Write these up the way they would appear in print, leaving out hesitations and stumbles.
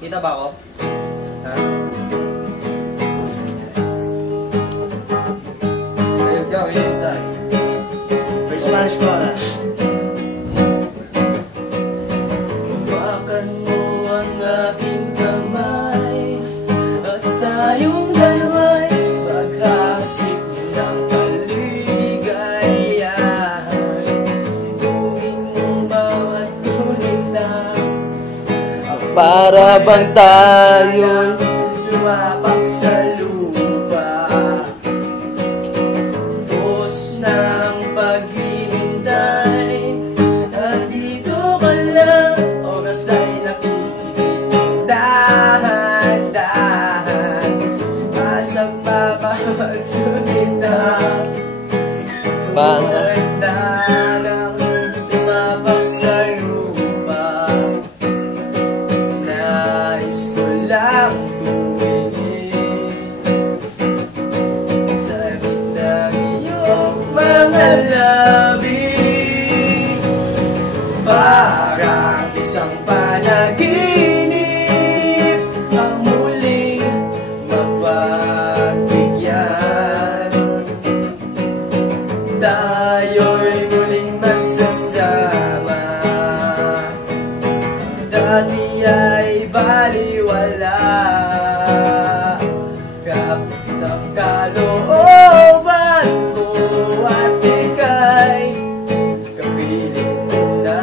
Kita ba ako? Ha? Ayaw ka, hinintay. May Spanish para. Hawakan mo ang aking kamay at tayong dalawa'y maghasik ng kaligayahan. Tuwing mong bawat gunita, para bang tayo'y lumapak sa lupa. Tapos ng paghihintay, at dito ka lang, oras ay nakikinig. Dahan-dahan, sumasang bawat gunita. Handa nang tumapak sa lupa. Nais ko lang tumingin sa gitna iyong mga labi. Parang isang panaginip ang muling mapagbigyan. Tayo'y muling magsasama. Dati ay baliwala. Kapit ng kalooban ko at ika'y kapiling ko na.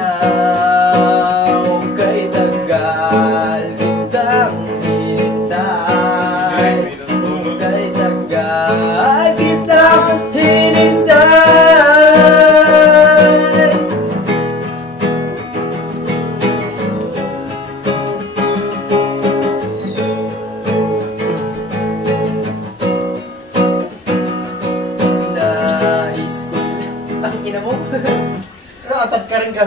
Kay tagal kitang hinintay. Kay tagal kitang hinintay. Nais ko. Ang ina mo. Atad ka rin kasi.